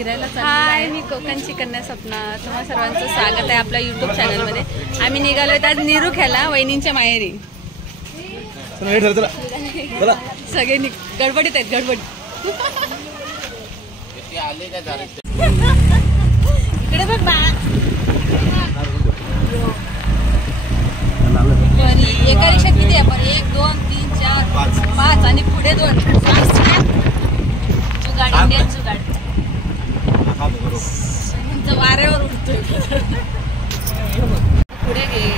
फिरायला हाय, मी कोकणची कन्या सपना. तुम्हा सर्वांचं स्वागत आहे आपल्या YouTube चॅनलमध्ये. आम्ही निघालोय आज निरुख्याला, वहिनींच्या माहेरी. सगळे गडबडीत आहेत, गडबड. इकडे बघ बा. एका रिक्षात किती आपण? 1 2 3 4 5 आणि पुढे 2 जुगाड, इंडियन जुगाड. वाऱ्यावर उठतोय. पुढे घे.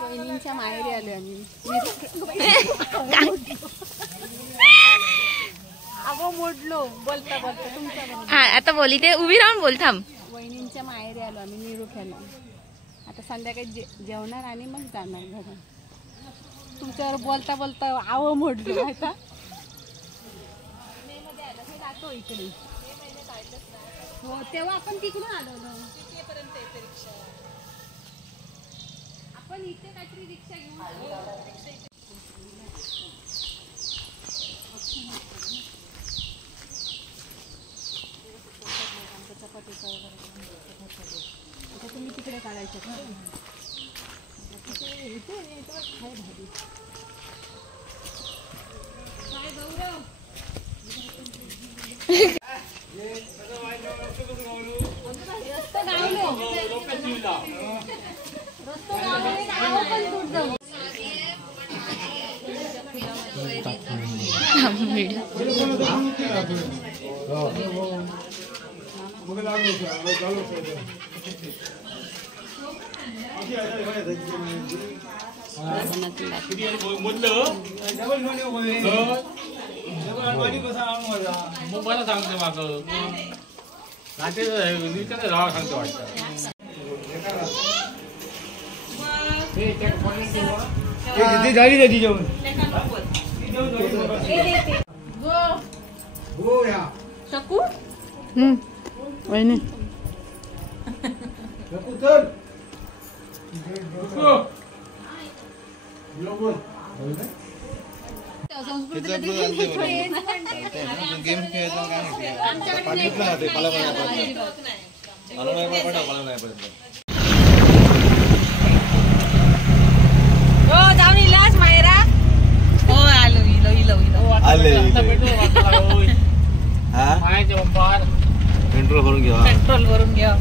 वहिनींच्या माहेरी आलोय आम्ही. अगो मोडलो बोलता बोलता तुमच्या. आता बोली ते उभी राहून बोल. थांब. वहिनींच्या माहेरी आलो आम्ही निरुख्याला. आता संध्याकाळी जेवणार आणि मग जाणार घरी. तुमच्यावर बोलता बोलता आव मोडलो. आता जातो इकडे. हो तेव्हा आपण तिकडून आलो ना. आपण इथे काहीतरी रिक्षा घेऊन तुम्ही तिकडे काढायचं का? काय गौरव शकू. वहिनी जाऊन इलाज मायरा. हो आलो. पेट्रोल भरून घ्या.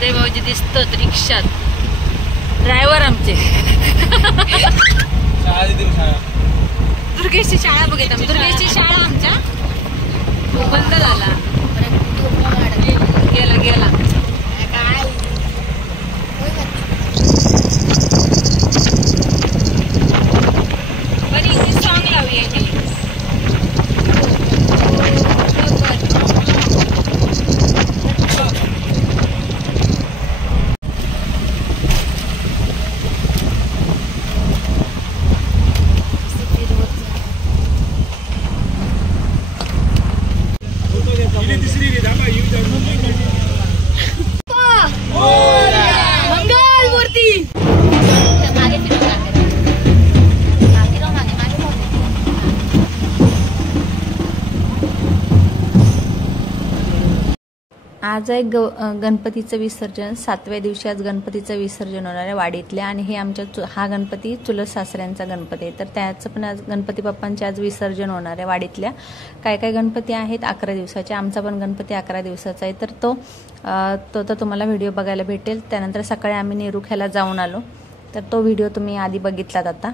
ते भाऊजी दिसतात रिक्षात. ड्रायव्हर आमचे. दुर्गेशची शाळा बघितली आम्ही. दुर्गेशची शाळा आमच्या बंद झाला. गेला पण इंग्लिश सॉंग लावूया. आज आहे गणपतीचं विसर्जन. 7व्या दिवशी आज गणपतीचं विसर्जन होणार आहे वाडीतल्या. आणि हे आमच्या हा गणपती चुलत सासऱ्यांचा गणपती आहे. तर त्याचं पण आज गणपती बाप्पांचे आज विसर्जन होणार आहे वाडीतल्या. काय काय गणपती आहेत 11 दिवसाचे. आमचा पण गणपती 11 दिवसाचा आहे. तर तो तर तुम्हाला व्हिडिओ बघायला भेटेल. त्यानंतर सकाळी आम्ही निरुख्याला जाऊन आलो. तर तो व्हिडिओ तुम्ही आधी बघितलात आता.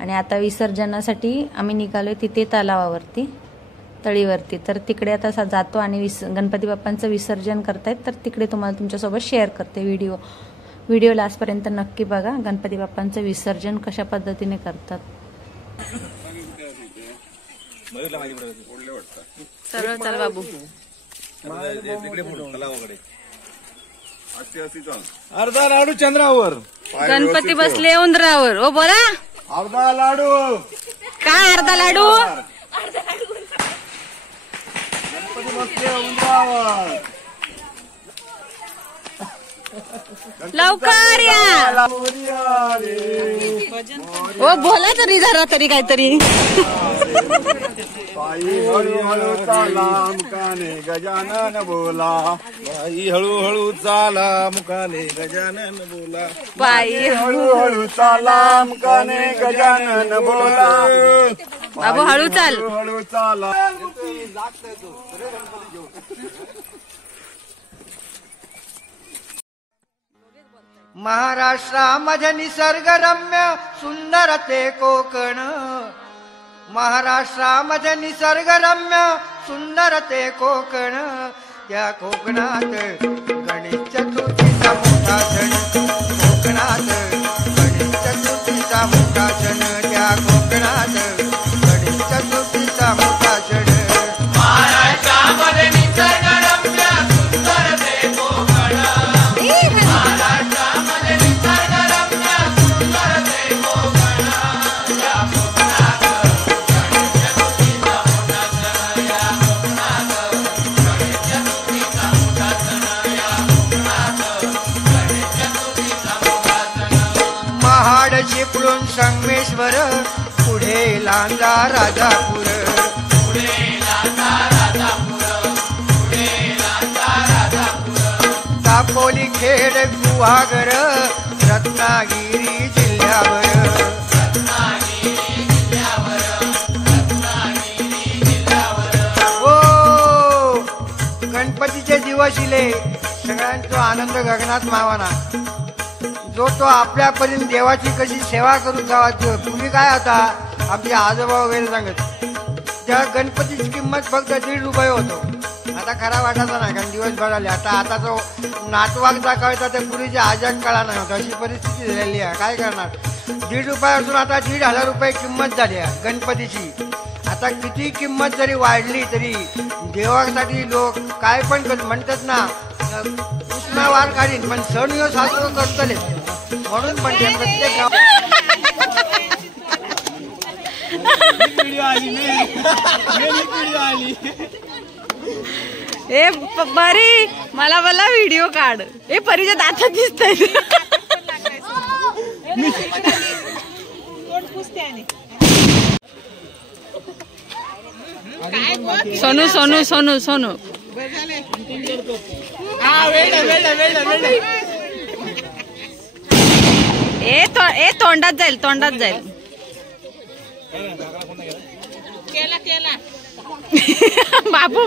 आणि आता विसर्जनासाठी आम्ही निघालोय तिथे तलावावरती, तळीवरती. तर तिकडे आता जातो आणि गणपती बाप्पांचं विसर्जन करतायत. तर तिकडे तुम्हाला तुमच्यासोबत शेअर करते व्हिडिओ लास्टपर्यंत नक्की बघा. गणपती बाप्पांचं विसर्जन कशा पद्धतीने करतात. सरळ चल बाबू. तिकडे तलावाकडे अर्धा लाडू चंद्रावर गणपती बसले उंदरावर. ओ बोला. अर्धा लाडू काय अर्धा लाडू? गणपती बसले उंदरावर. लवकर या. ओ बोला तरी जरा तरी काहीतरी. बाई हळूहळू चाला मुकाने गजानन बोला. बाई हळूहळू चाला मुकाने गजानन बोला. बाई हळूहळू चाला मुकाने गजानन बोला. बाबू हळू चाल. हळू चाला. महाराष्ट्रामध्ये निसर्गरम्य सुंदर ते कोकण. महाराष्ट्रामध्ये निसर्गरम्य सुंदर ते कोकण. त्या कोकणात गणेश चतुर्थीचा मोठा सण. कोकणात गणेश चतुर्थीचा मोठा सण. त्या कोकणात गणेश चतुर्थीचा मोठा सण. महाराष्ट्रामध्ये निसर्गरम्य सुंदर ते कोकण. महाराष्ट्रामध्ये निसर्गरम्य सुंदर ते कोकण. त्या कोकणात महाड चिपळूण संगमेश्वर पुढे लांजा राजापूर. दापोली खेड गुहागर रत्नागिरी जिल्ह्यावर. ओ गणपतीचे दिवस इले सगळ्यांचा आनंद गगनात मावाना. जो तो आपल्यापर्यंत देवाची कशी सेवा करून जावा. पूर्वी काय होता आपले आजोबा वगैरे सांगत त्या गणपतीची किंमत फक्त 1.5 रुपये होतो. आता खरा वाटायचा नाही कारण दिवसभर आले. आता तो नातवागचा कळता त्या पूर्वीच्या आजाक कळा नाही होता. अशी परिस्थिती झालेली आहे. काय करणार. 1.5 रुपये असून आता 1,500 रुपये किंमत झाली आहे गणपतीची. आता किती किंमत जरी वाढली तरी देवासाठी लोक काय पण म्हणतात ना उष्णावार काढीन पण सण ह्यो साजरो करतले म्हणून म्हणते प्रत्येक गाव. ए बरी मला बोला व्हिडिओ काढ. ए परीच्या दातात दिसतंय. सोनू सोनू सोनू सोनू ए तोंडात जाईल तोंडात जाईल. बाबू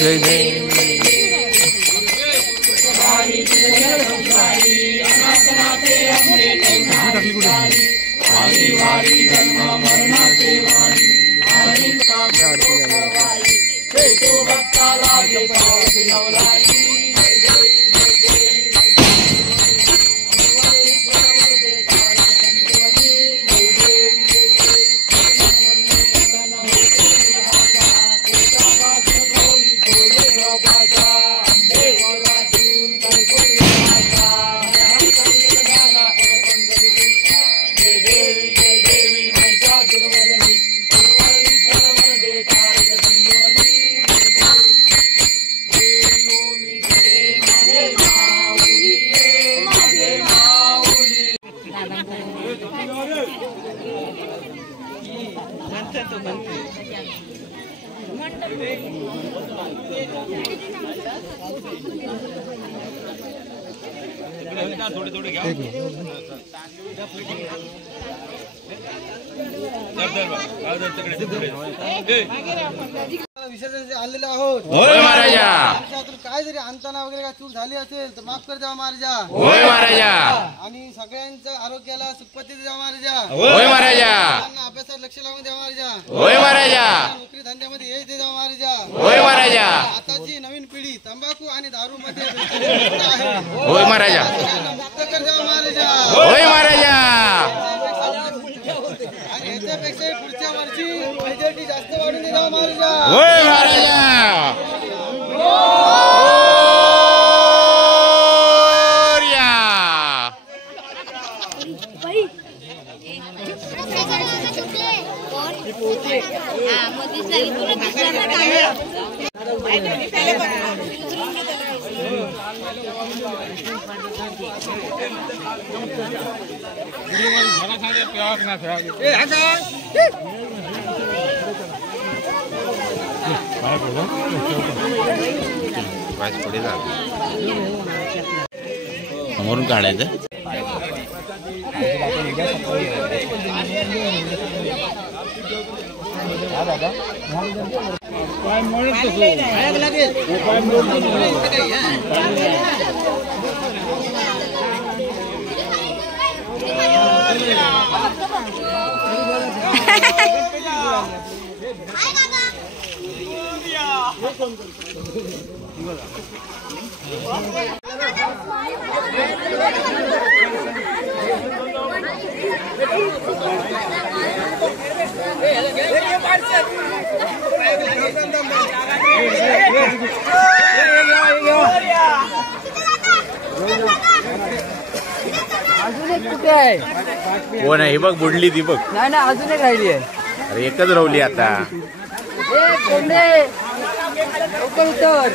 जय जय. विसर्जन आणलेले आहोत. होय महाराजा. त्यातून काय जरी आणताना वगैरे काय चूक झाली असेल तर माफ कर द्यावा महाराजा. होय महाराजा. आणि सगळ्यांच्या आरोग्याला सुखपती द्यावा महाराजा. होय महाराजा. मुलांना अभ्यासात लक्ष लावून द्यावा महाराजा. होय महाराजा. नोकरी धंद्यामध्ये यश द्यावा महाराजा. होय महाराजा. आताची नवीन पिढी तंबाखू आणि दारू मध्ये आहे. होय महाराजा. सगळ्यांना मुक्त कर द्यावा महाराजा. होय महाराजा. आणि याच्यापेक्षा पुढच्या वर्षी मेजॉरिटी जास्त वाढून द्यावा महाराजा. होय महाराजा. समोरून काढायचं. अजून एक कुठे आहे? कोण आहे? बघ बुडली ती बघ. नाही ना, अजून एक राहिली आहे. अरे एकच रवली आता. लवकर उतर.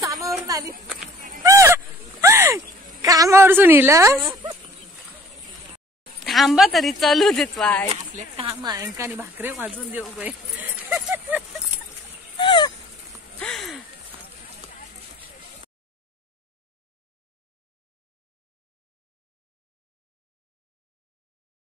कामावरून आली. कामावर सुनीलस थांबा तरी चालू देत वाय. आपले काम आहे आणि भाकरे वाजून देऊ बाई.